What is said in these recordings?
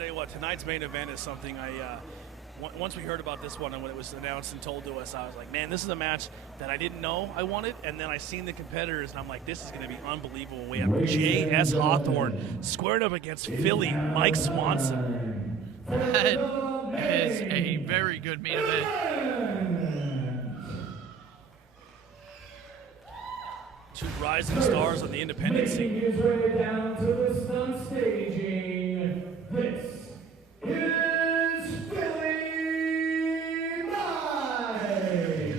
tell you what, tonight's main event is something once we heard about this one and when it was announced and told to us, I was like, man, this is a match that I didn't know I wanted. And then I seen the competitors, and I'm like, this is going to be unbelievable. We have J.S. Hawthorne squared up against Philly Mike Swanson. That is a very good main event. Two rising stars on the independent scene. Is ready down to the stunt staging. This is Philly Mike.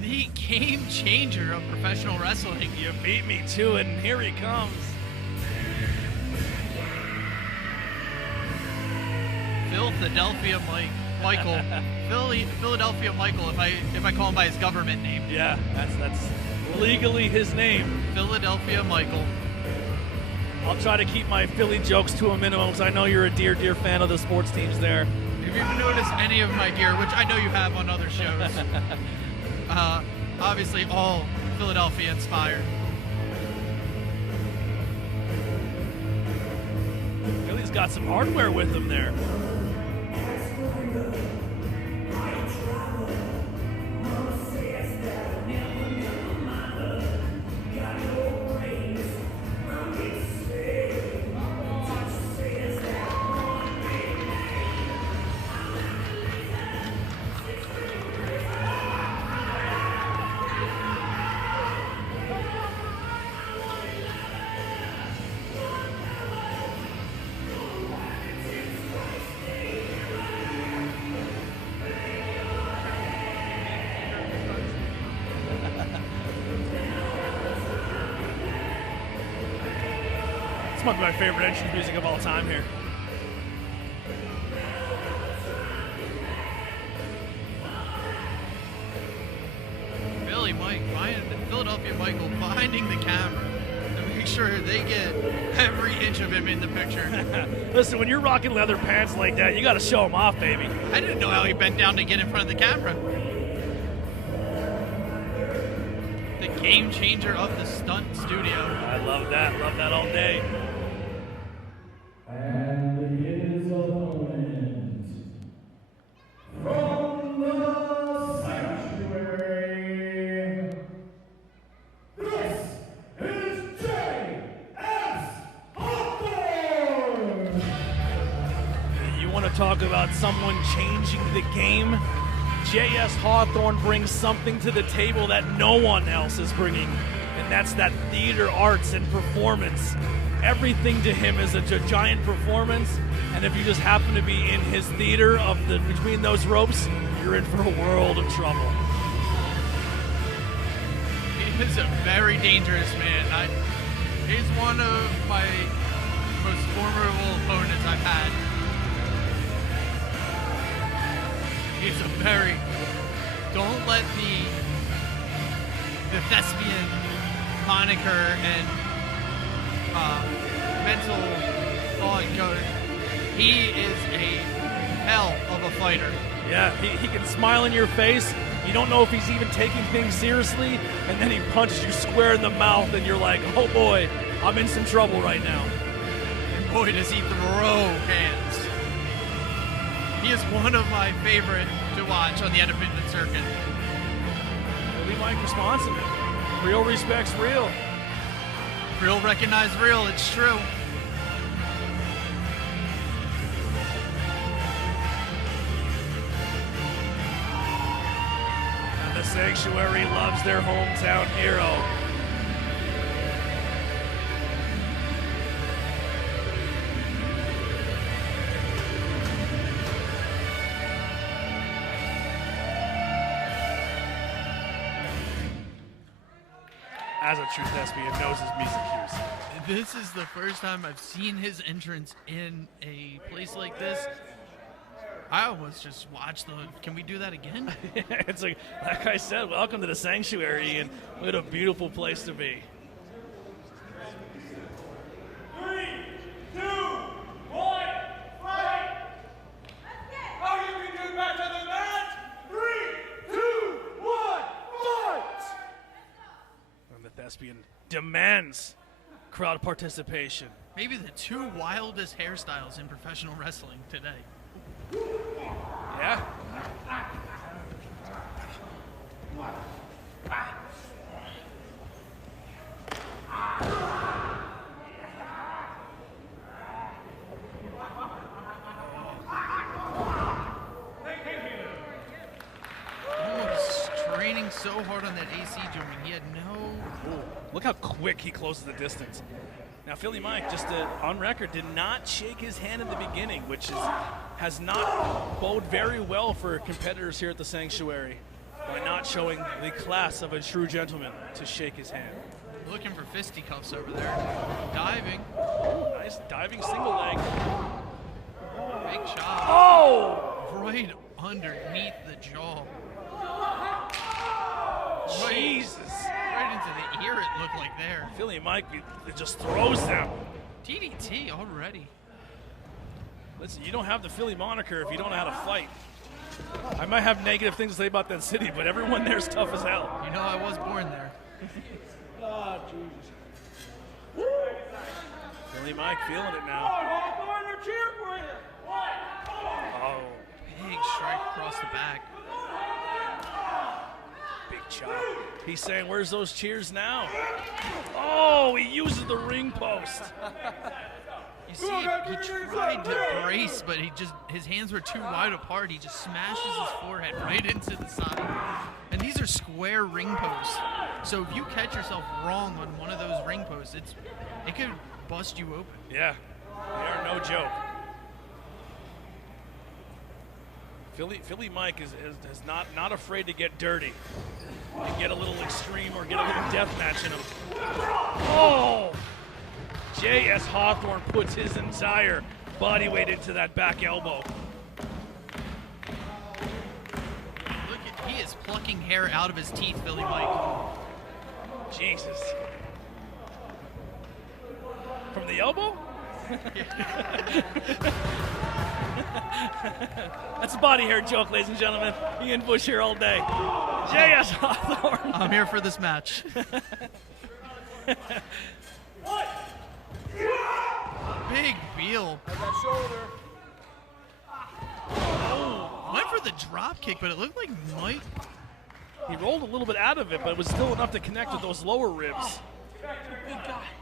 The game changer of professional wrestling. You beat me to it, and here he comes. Philadelphia Michael. Philadelphia Michael, if I call him by his government name. Yeah, that's legally his name. Philadelphia Michael. I'll try to keep my Philly jokes to a minimum because I know you're a dear fan of the sports teams there. If you've noticed any of my gear, which I know you have on other shows, obviously all Philadelphia inspired. Philly's got some hardware with him there. This might be my favorite entrance music of all time here. Philadelphia Michael finding the camera to make sure they get every inch of him in the picture. Listen, when you're rocking leather pants like that, you got to show them off, baby. I didn't know how he bent down to get in front of the camera. The game changer of the stunt studio. I love that. Love that all day. And his opponent from the sanctuary, this is J.S. Hawthorne. You want to talk about someone changing the game? J.S. Hawthorne brings something to the table that no one else is bringing, and that's that theater arts and performance. Everything to him is a giant performance, and if you just happen to be in his theater of the between those ropes, you're in for a world of trouble. He is a very dangerous man. He's one of my most formidable opponents I've had. He's a very... Don't let the thespian moniker and mental thought go. He is a hell of a fighter. Yeah, he can smile in your face. You don't know if he's even taking things seriously, and then he punches you square in the mouth, and you're like, oh boy, I'm in some trouble right now. And boy, does he throw hands. He is one of my favorite to watch on the independent circuit. Philly Mike Swanson. Real respects real. Real recognize real, it's true. And the Sanctuary loves their hometown hero. As a true thespian, knows his music cues. This is the first time I've seen his entrance in a place like this. I almost just watched the... Can we do that again? It's like I said, welcome to the Sanctuary, and what a beautiful place to be. 3, 2, 1, fight! How you can get back to the match? 3, 2, 1, fight! And the thespian demands crowd participation. maybe the two wildest hairstyles in professional wrestling today. Yeah. Training so hard on that AC joint. He had no... Look how quick he closes the distance. Now, Philly Mike, just on record, did not shake his hand in the beginning, which has not bode very well for competitors here at the Sanctuary by not showing the class of a true gentleman to shake his hand. Looking for fisticuffs over there. Diving. Nice diving single leg. Big shot. Oh! Right underneath the jaw. Jesus. Right into the ear, it looked like there. Philly Mike just throws them. DDT already. Listen, you don't have the Philly moniker if you don't know how to fight. I might have negative things to say about that city, but everyone there's tough as hell. You know, I was born there. Oh, Jesus. Philly Mike feeling it now. Hawthorne, they're cheering for you. Oh, Big strike across the back. big chop. He's saying, where's those cheers now? Oh, he uses the ring post. You see, he tried to brace, but his hands were too wide apart. He just smashes his forehead right into the side. And these are square ring posts. So if you catch yourself wrong on one of those ring posts, it could bust you open. Yeah, they are no joke. Philly Mike is not afraid to get dirty and get a little extreme or get a little death match in him. Oh! J.S. Hawthorne puts his entire body weight into that back elbow. He is plucking hair out of his teeth, Philly Mike. Jesus. From the elbow? That's a body hair joke, ladies and gentlemen. Ian Bush here all day. J.S. Hawthorne. I'm here for this match. Big Beal. That shoulder. Went for the drop kick, but it looked like Mike. He rolled a little bit out of it, but it was still enough to connect with those lower ribs.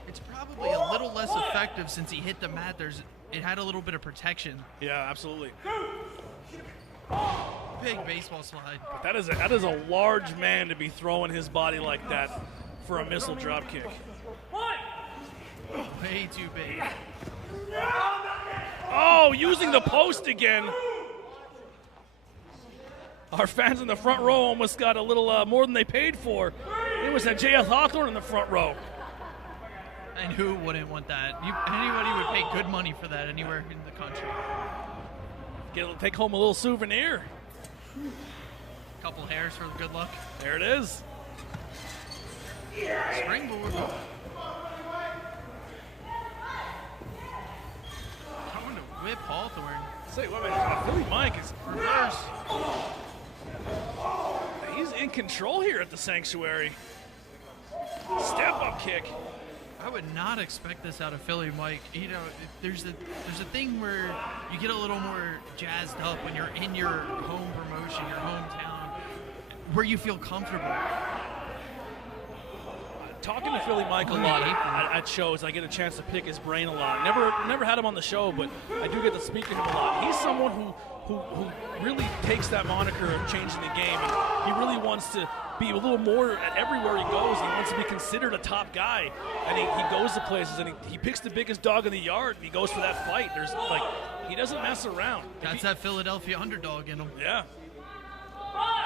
It's probably a little less effective since he hit the mat. It had a little bit of protection. Yeah, absolutely. Big baseball slide. That is a large man to be throwing his body like that for a missile drop kick. Way too big. Oh, using the post again. Our fans in the front row almost got a little more than they paid for. It was that J.S. Hawthorne in the front row. And who wouldn't want that? Anybody would pay good money for that anywhere in the country. Take home a little souvenir. Couple hairs for good luck. There it is. Springboard. Trying to whip Hawthorne. Say, wait a minute. Philly Mike is Reverse. He's in control here at the Sanctuary. Step up kick. I would not expect this out of Philly Mike. You know, there's a thing where you get a little more jazzed up when you're in your home promotion, your hometown, where you feel comfortable. Talking to Philly Mike a lot at shows, I get a chance to pick his brain a lot. Never had him on the show, but I do get to speak to him a lot. He's someone who really takes that moniker of changing the game, and he really wants to be a little more at everywhere he goes. He wants to be considered a top guy, and he goes to places, and he picks the biggest dog in the yard, and he goes for that fight. He doesn't mess around. That's that Philadelphia underdog in him. Yeah.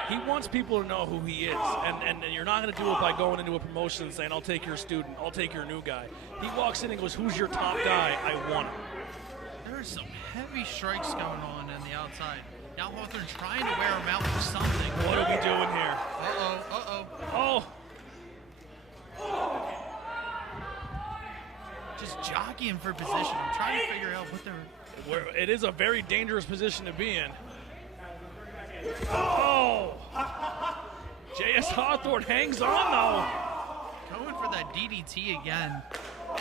He wants people to know who he is, and you're not going to do it by going into a promotion and saying, I'll take your student, I'll take your new guy. He walks in and goes, who's your top guy? I want him. There are some heavy strikes going on the outside. Now Hawthorne trying to wear him out for something. What are we doing here? Uh-oh. Oh. Just jockeying for position. I'm trying to figure out what they're... It is a very dangerous position to be in. Oh! J.S. Hawthorne hangs on, though. Going for that DDT again.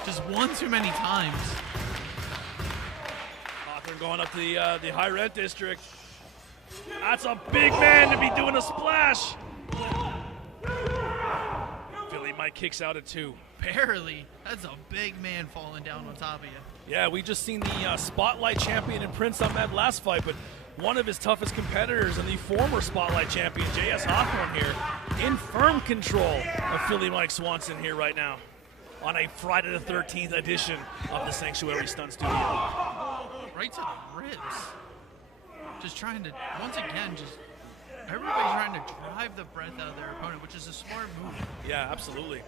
Just one too many times. Hawthorne going up to the high rent district. That's a big man to be doing a splash. Philly Mike kicks out at 2. Barely. That's a big man falling down on top of you. Yeah, we just seen the Spotlight champion in Prince Ahmed last fight, but one of his toughest competitors and the former Spotlight champion, J.S. Hawthorne here, in firm control of Philly Mike Swanson here right now on a Friday the 13th edition of the Sanctuary Stunt Studio. Right to the ribs. Just trying to, once again, everybody's trying to drive the breath out of their opponent, which is a smart move. Yeah, absolutely.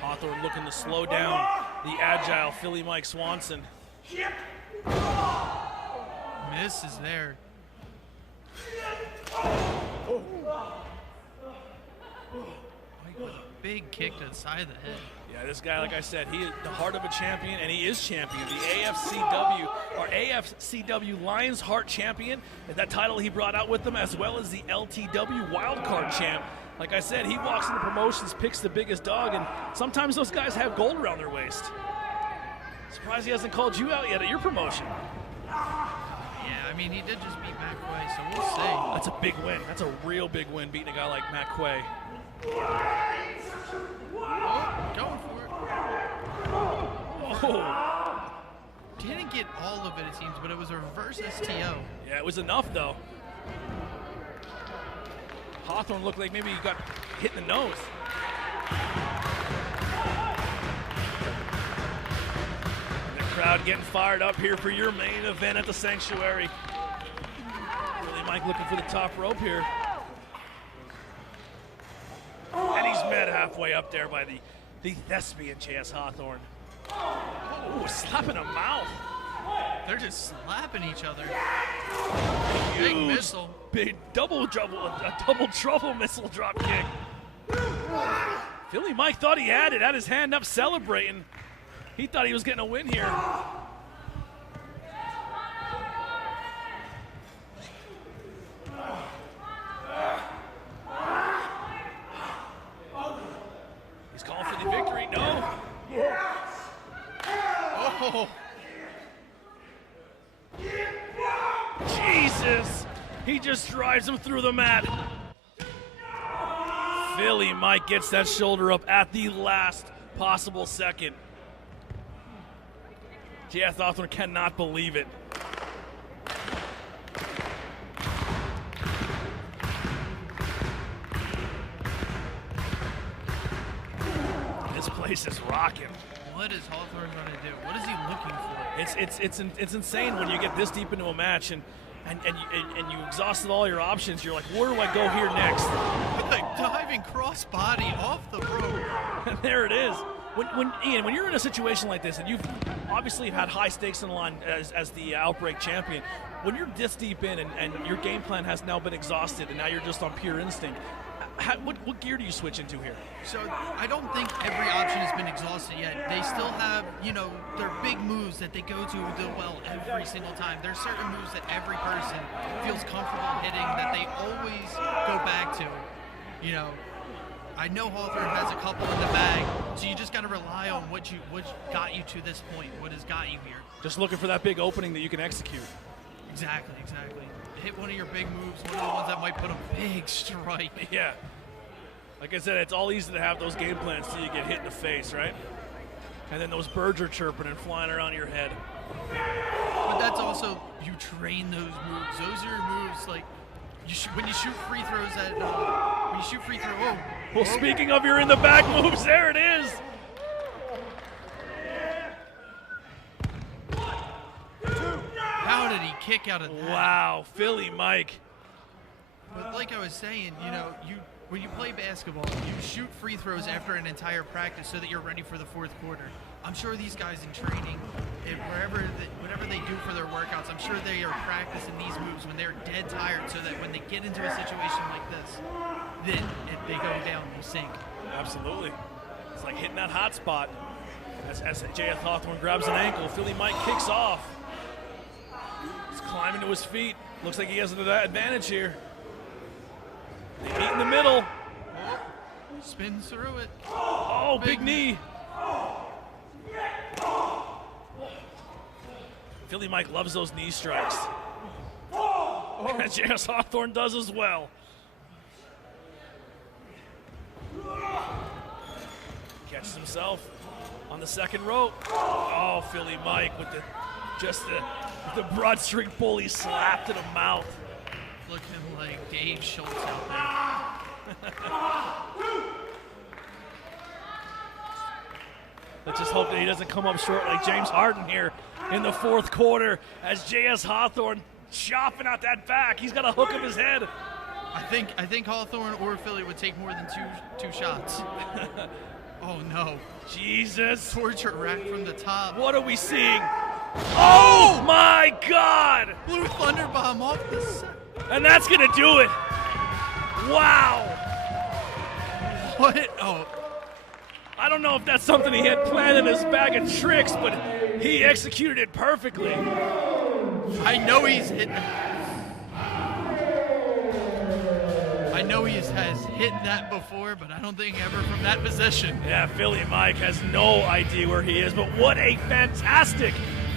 Hawthorne looking to slow down the agile Philly Mike Swanson. Miss is there. Mike with a big kick to the side of the head. Yeah, this guy, like I said, he is the heart of a champion, and he is champion. The AFCW Lions Heart champion, and that title he brought out with them, as well as the LTW Wildcard champ. Like I said, he walks into promotions, picks the biggest dog, and sometimes those guys have gold around their waist. Surprised he hasn't called you out yet at your promotion. Yeah, I mean, he did just beat Matt Quay, so we'll see. That's a big win. That's a real big win, beating a guy like Matt Quay. Oh, going for it. Oh. Didn't get all of it seems, but it was a reverse STO. Yeah, it was enough, though. Hawthorne looked like maybe he got hit in the nose. And the crowd getting fired up here for your main event at the Sanctuary. Really, Mike looking for the top rope here. And he's met halfway up there by the thespian J.S. Hawthorne. Ooh, slapping a mouth. They're just slapping each other. Big missile. Big double trouble missile drop kick. Philly Mike thought he had it, had his hand up celebrating. He thought he was getting a win here. He's calling for the victory. No. Oh. Jesus. He just drives him through the mat. Philly Mike gets that shoulder up at the last possible second. J.S. Hawthorne cannot believe it. This place is rocking. What is Hawthorne going to do? What is he looking for? It's insane when you get this deep into a match and you exhausted all your options. You're like, where do I go here next? Like diving cross body off the rope. And there it is. Ian, when you're in a situation like this, and you've obviously had high stakes on the line as the Outbreak champion, when you're this deep in and your game plan has now been exhausted and now you're just on pure instinct, what gear do you switch into here? So I don't think every option has been exhausted yet. They still have, their big moves that they go to do well every single time. There's certain moves that every person feels comfortable hitting that they always go back to. I know Hawthorne has a couple in the bag, so you just got to rely on what got you to this point, what has got you here. Just looking for that big opening that you can execute. Exactly. Hit one of your big moves, one of the ones that might put a big strike. Yeah. Like I said, it's all easy to have those game plans till you get hit in the face, right? And then those birds are chirping and flying around your head. But that's also, you train those moves. Those are your moves, like, when you shoot free throws Well, speaking of your in-the-back moves, there it is. How did he kick out of that? Wow, Philly Mike. But like I was saying, when you play basketball, you shoot free throws after an entire practice so that you're ready for the fourth quarter. I'm sure these guys in training, whatever they do for their workouts, I'm sure they are practicing these moves when they're dead tired so that when they get into a situation like this, then they go down, they sink. Absolutely. It's like hitting that hot spot. As J.S. Hawthorne grabs an ankle, Philly Mike kicks off. He's climbing to his feet. Looks like he has an advantage here. The in the middle. Spins through it. Oh, big knee. Philly Mike loves those knee strikes. J.S. Hawthorne does as well. Catches himself on the second rope. Oh, Philly Mike with the broad string pull he slapped in the mouth. Looking like Dave Schultz out there. Let's just hope that he doesn't come up short like James Harden here in the fourth quarter as J.S. Hawthorne chopping out that back. He's got a hook of his head. I think Hawthorne or Philly would take more than two shots. Oh no. Jesus. Torture rack from the top. What are we seeing? Oh my God! Blue Thunder Bomb off the set. And that's gonna do it. Wow. What? Oh. I don't know if that's something he had planned in his bag of tricks, but he executed it perfectly. I know he's hit. I know he has hit that before, but I don't think ever from that position. Yeah, Philly Mike has no idea where he is, but what a fantastic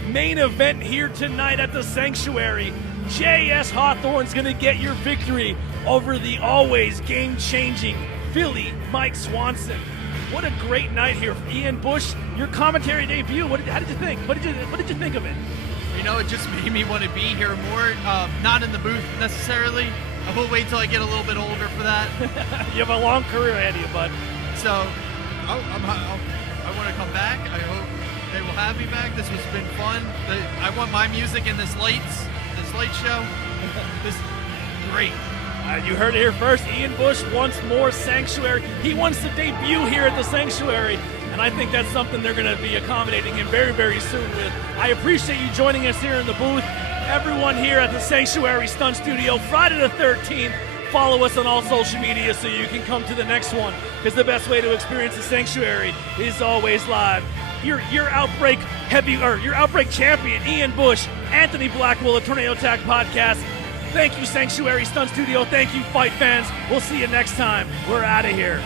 main event here tonight at the Sanctuary. J.S. Hawthorne's going to get your victory over the always game-changing Philly Mike Swanson. What a great night here. Ian Bush, your commentary debut. How did you think? What did you think of it? You know, it just made me want to be here more. Not in the booth necessarily. I will wait till I get a little bit older for that. You have a long career ahead of you, bud. So, I want to come back. I hope they will have me back. This has been fun. I want my music in this light show. This is great. You heard it here first. Ian Bush wants more Sanctuary. He wants to debut here at the Sanctuary, and I think that's something they're going to be accommodating him very, very soon with. I appreciate you joining us here in the booth. Everyone here at the Sanctuary Stunt Studio, Friday the 13th. Follow us on all social media so you can come to the next one, because the best way to experience the Sanctuary is always live. Your Outbreak champion, Ian Bush, Anthony Blackwell, the Tornado Attack Podcast. Thank you, Sanctuary Stunt Studio. Thank you, fight fans. We'll see you next time. We're out of here.